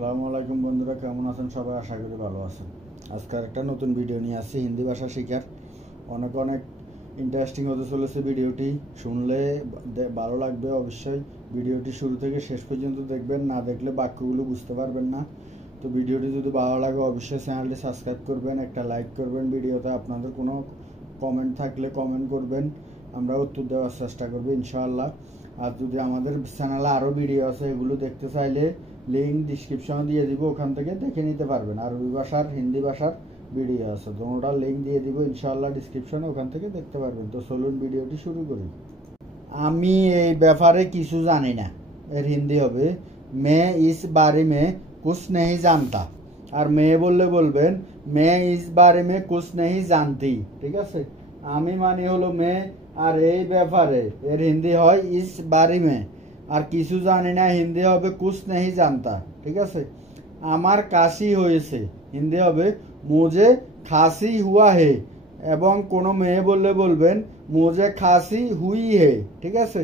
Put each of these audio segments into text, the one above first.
আসসালামু আলাইকুম বন্ধুরা, কেমন আছেন সবাই? আশা করি ভালো আছেন। আজকে একটা নতুন ভিডিও নিয়ে আসছি হিন্দি ভাষা শেখার। অনেক অনেক ইন্টারেস্টিং হতে চলেছে ভিডিওটি। শুনলে ভালো লাগবে অবশ্যই। ভিডিওটি শুরু থেকে শেষ পর্যন্ত দেখবেন, না দেখলে বাক্যগুলো বুঝতে পারবেন না। তো ভিডিওটি যদি ভালো লাগে অবশ্যই চ্যানেলটি সাবস্ক্রাইব করবেন, একটা লাইক করবেন। ভিডিওতে আপনাদের কোনো কমেন্ট থাকলে কমেন্ট করবেন, আমরা উত্তর দেওয়ার চেষ্টা করবো ইনশাআল্লাহ। আর যদি আমাদের চ্যানেলে আরও ভিডিও আছে, এগুলো দেখতে চাইলে লিঙ্ক ডিসক্রিপশনে দিয়ে দিব, ওখান থেকে দেখে নিতে পারবেন। আরবি ভাষার, হিন্দি ভাষার ভিডিও আছে, দুটোটার লিঙ্ক দিয়ে দিব ইনশাআল্লাহ ডিসক্রিপশনে, ওখান থেকে দেখতে পারবেন। তো চলুন ভিডিওটি শুরু করি। আমি এই ব্যাপারে কিছু জানি না, এর হিন্দি হবে मैं इस बारे में कुछ नहीं जानता। আর মেয়ে বললে বলবেন मैं इस बारे में कुछ नहीं जानती। ঠিক আছে, আমি মানে হলো মেয়ে, আর এই ব্যাপারে এর হিন্দি হয় इस बारे में। আর কিছু জানি না হিন্দি হবে कुछ नहीं जानता। ঠিক আছে, আমার কাশি হয়েছে হিন্দি হবে मुझे खांसी हुआ है। এবং কোনো মেয়ে বললে বলবেন मुझे खांसी हुई है। ঠিক আছে,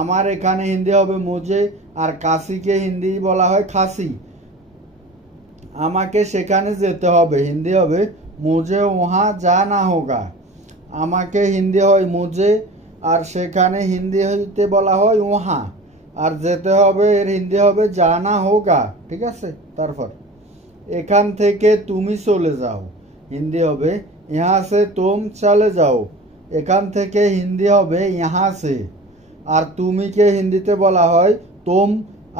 আমার এখানে হিন্দি হবে मुझे, আর কাশিকে হিন্দি বলা হয় খাসি। আমাকে সেখানে যেতে হবে হিন্দি হবে मुझे वहाँ जाना होगा। আমাকে হিন্দি হয় मुझे, আর সেখানে হিন্দি হইতে বলা হয় वहाँ, আর যেতে হবে এর হিন্দি হবে জানা হোগা। ঠিক আছে, তারপর এখান থেকে তুমি চলে যাও হিন্দি হবে यहाँ से तुम चले जाओ। এখান থেকে হিন্দি হবে यहाँ से, আর তুমি কে হিন্দিতে বলা হয় तुम,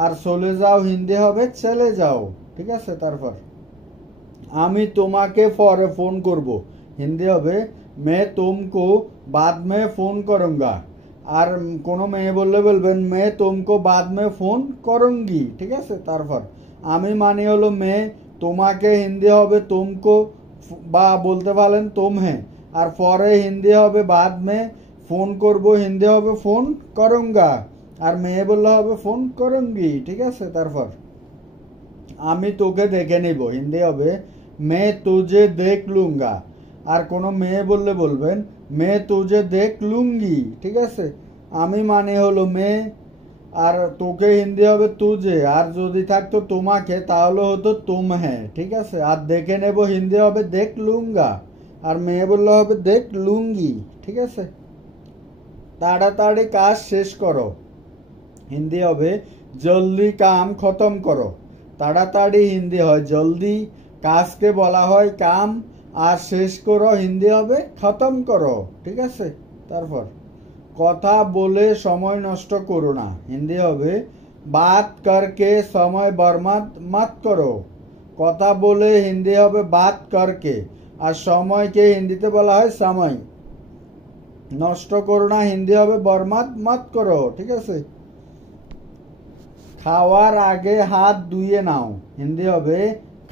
আর চলে যাও হিন্দি হবে চলে যাও। ঠিক আছে, তারপর আমি তোমাকে পরে ফোন করব হিন্দি হবে मैं तुमको बाद में फोन करूंगा। আর কোনো মেয়ে বললে বলবেন मैं तुमको बाद में फोन करूंगी। ঠিক আছে, তারপর আমি মানে হলো মেয়ে, তোমাকে হিন্দি হবে तुमको, বা বলতে পারেন तुम है, আর পরে হিন্দি হবে बाद में, ফোন করব হিন্দি হবে ফোন करूंगा, আর মেয়ে বললে হবে ফোন करूंगी। ঠিক আছে, তারপর আমি তোকে দেখে নিব হিন্দি হবে मैं तुझे देख लूंगा। আর কোনো মেয়ে বললে বলবেন मैं तुझे देख लूंगी। ঠিক আছে, আমি মানে হলো মেয়ে, আর তোকে হিন্দি হবে তুজে, আর যদি থাকতো তোমাকে তাহলে হতো তুম হ্যাঁ। ঠিক আছে, আর দেখে নেব হিন্দি হবে দেখ লুঙ্গা, আর মেয়ে বললে হবে দেখ লুঙ্গি। ঠিক আছে, তাড়াতাড়ি কাজ শেষ করো হিন্দি হবে জলদি কাম খতম করো। তাড়াতাড়ি হিন্দি হয় জলদি, কাজকে বলা হয় কাম, আর শেষ করো হিন্দি হবে খতম করো। ঠিক আছে, তারপর কথা বলে সময় নষ্ট করো না হিন্দি হবে বাত করকে সময় বরবাদ মত করো। কথা বলে হিন্দি হবে বাত করকে, আর সময়কে হিন্দিতে বলা হয় সময়। নষ্ট করো না হিন্দি হবে বরবাদ মত করো। ঠিক আছে, খাওয়ার আগে হাত ধুয়ে নাও হিন্দি হবে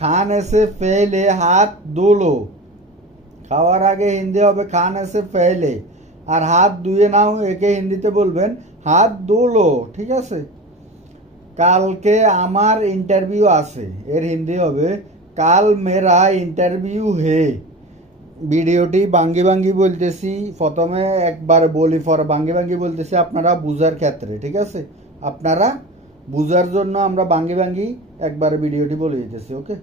খানে সে পহলে হাত ধো লো। খাওয়ার আগে হিন্দি হবে খানে সে পহলে, আর হাত ধুয়ে নাও একে হিন্দিতে বলবেন হাত ধুলো। ঠিক আছে, কালকে আমার ইন্টারভিউ আছে এর হিন্দি হবে কাল মেরা ইন্টারভিউ হে। ভিডিওটি বাঙ্গি বাঙ্গি বলতেছি, প্রথমে একবার বলি পরে বাঙ্গি বাঙ্গি বলতেছি আপনারা বুঝার ক্ষেত্রে। ঠিক আছে, আপনারা বুঝার জন্য আমরা বাঙ্গি বাঙ্গি একবার ভিডিওটি বলে দিতেছি। ওকে,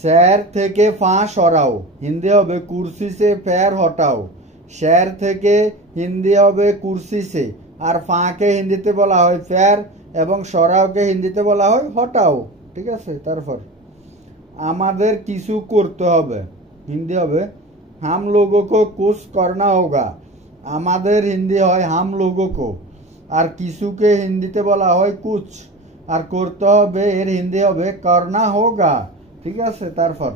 স্যার থেকে পা সরাও হিন্দি হবে কুর্সি সে প্যার হটাও। স্যার থেকে হিন্দি হবে কুর্সি সে, আর ফাঁকে হিন্দিতে বলা হয় প্যার, এবং সরাওকে হিন্দিতে বলা হয় হটাও। ঠিক আছে, তারপর আমাদের কিছু করতে হবে হিন্দি হবে হাম লোগো কো কুছ করনা হোগা। আমাদের হিন্দি হয় হাম লোগো কো, আর কিছুকে হিন্দিতে বলা হয় কুছ, আর করতে হবে এর হিন্দি হবে করনা হোগা। ঠিক আছে, তারপর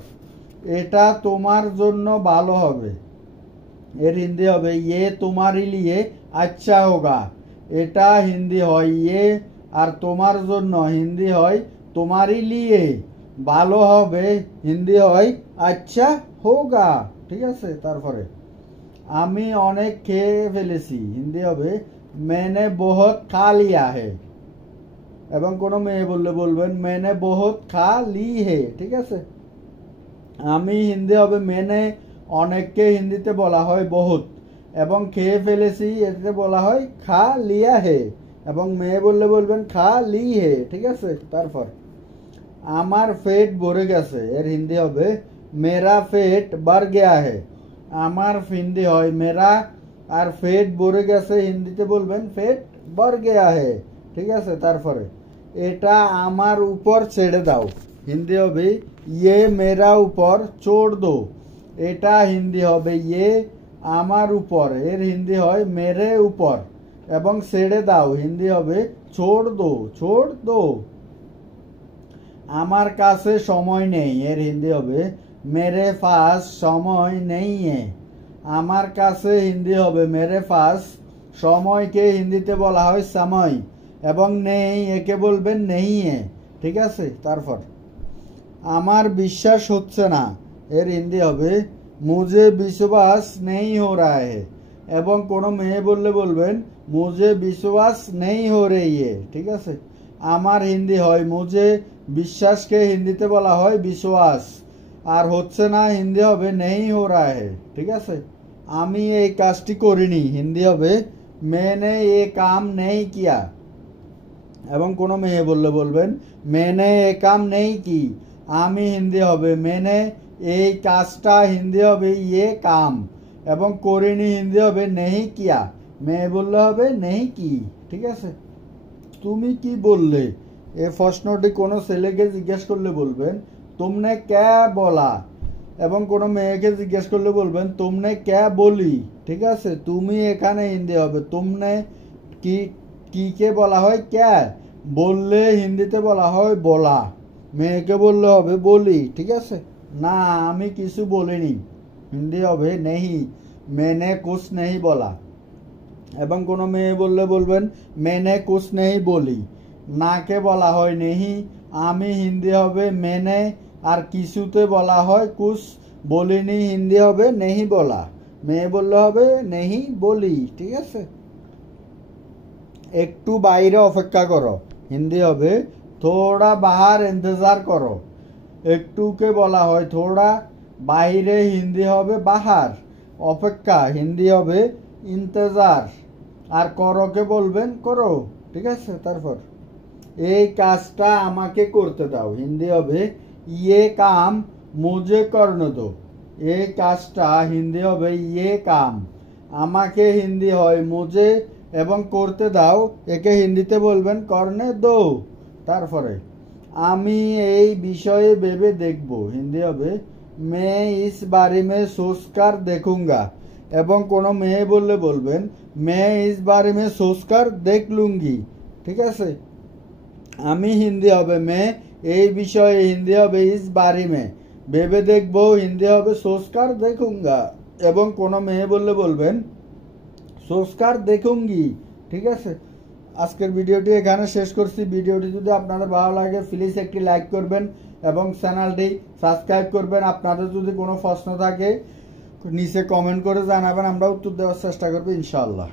এটা তোমার জন্য ভালো হবে এর হিন্দি হবে ইয়ে তোমারি লিয়ে আচ্ছা হোগা। এটা হিন্দি হয় ইয়ে, আর তোমার জন্য হিন্দি হয় তোমারি লিয়ে, ভালো হবে হিন্দি হয় আচ্ছা হোগা। ঠিক আছে, তারপরে আমি অনেক খেয়ে ফেলেছি হিন্দি হবে मैंने बहुत खा लिया है। এবং কোনো মেয়ে বললে বলবেন मैंने बहुत खा ली है। ঠিক আছে, আমি হিন্দি হবে मैंने, অনেককে হিন্দিতে বলা হয় বহুত, এবং খেয়ে ফেলেছি এতে বলা হয় খা লিয়া হে, এবং মেয়ে বললে বলবেন খা লি হে। ঠিক আছে, তারপর আমার পেট ভরে গেছে, এর হিন্দি হবে মেরা পেট ভর গয়া হে। আমার হিন্দি হয় মেরা, আর পেট ভরে গেছে হিন্দিতে বলবেন পেট ভর গয়া হে। ঠিক আছে, তারপরে এটা আমার উপর ছেড়ে দাও, হিন্দি হবে ইয়ে মেরা উপর छोड़ दो। এটা হিন্দি হবে ইয়ে আমার উপর, এর হিন্দি হয় মেরে উপর, এবং ছেড়ে দাও হিন্দি হবে छोड़ दो, छोड़ दो। আমার কাছে সময় নেই, এর হিন্দি হবে মেরে পাস সময় নেই है। আমার কাছে হিন্দি হবে মেরে পাস, সময়কে হিন্দিতে বলা হয় সময়, এবং নেই একে বলবেন নেই है। ঠিক আছে, তারপর আমার বিশ্বাস হচ্ছে না, এর হিন্দি হবে মুঝে বিশ্বাস নেই हो रहा है, এবং কোনো মেয়ে বললে বলবেন মুঝে বিশ্বাস নেই हो रही है। ঠিক আছে, আমার হিন্দি হয় মুঝে, বিশ্বাসকে হিন্দিতে বলা হয় বিশ্বাস, আর হচ্ছে না হিন্দি হবে নেই हो रहा है। ঠিক আছে, আমি এই কাজটি করিনি, হিন্দি হবে मैंने ये काम नहीं किया, এবং কোনো মেয়ে বললে বলবেন मैंने ये काम नहीं की। আমি হিন্দি হবে मैंने, এই কাজটা হিন্দি হবে ये काम, এবং করিনি হিন্দি হবে नहीं किया। মেয়ে বললে হবে नहीं की। ঠিক আছে, তুমি কি বললে, এই প্রশ্নটি কোনো ছেলেকে জিজ্ঞেস করলে বলবেন तुमने क्या बोला, এবং কোনো মেয়েকে জিজ্ঞেস করলে বলবেন तुमने क्या बोली। ঠিক আছে, তুমি এখানে হিন্দি হবে तुमने কি কে বলা হয় क्या, বললে হিন্দিতে বলা হয় বলা, মেয়েকে বললে হবে বলি। ঠিক আছে, না আমি কিছু বলিনি, হিন্দি হবে नहीं, मैंने कुछ नहीं बोला, এবং কোনো মেয়ে বললে বলবেন मैंने कुछ नहीं बोली। নাকে বলা হয় नहीं, আমি হিন্দি হবে मैंने, আর কিছুতে বলা হয় कुछ বলিনি হিন্দি হবে नहीं बोला, মেয়ে বললে হবে नहीं बोली। ঠিক আছে, একটু বাইরে অপেক্ষা করো, হিন্দি হবে थोड़ा बाहर इंतजार करो। একটুকে বলা হয় थोड़ा, বাইরে হিন্দি হবে বাহার, অপেক্ষা হিন্দি হবে इंतजार, আর করোকে বলবেন করো। ঠিক আছে, তারপর এই কাজটা আমাকে করতে দাও, হিন্দি হবে ये काम मुझे करने दो। এই কাজটা হিন্দি হবে ये काम, আমাকে হিন্দি হয় मुझे, এবং করতে দাও একে হিন্দিতে বলবেন করনে দো। তারপরে আমি এই বিষয়ে ভেবে দেখব, হিন্দি হবে मैं इस बारे में सोचकर देखूंगा, এবং কোনো মেয়ে বললে বলবেন मैं इस बारे में सोचकर देख लूंगी। ঠিক আছে, আমি হিন্দি হবে मैं, এই বিষয়ে হিন্দি হবে इस बारे में, ভেবে দেখবো হিন্দি হবে सोचकर देखूंगा, এবং কোনো মেয়ে বললে বলবেন सोचकर देखूंगी। ঠিক আছে, আজকের ভিডিওটি এখানে শেষ করছি। ভিডিওটি যদি আপনাদের ভালো লাগে প্লিজ একটি লাইক করবেন এবং চ্যানেলটি সাবস্ক্রাইব করবেন। আপনাদের যদি কোনো প্রশ্ন থাকে নিচে কমেন্ট করে জানাবেন, আমরা উত্তর দেওয়ার চেষ্টা করব ইনশাআল্লাহ।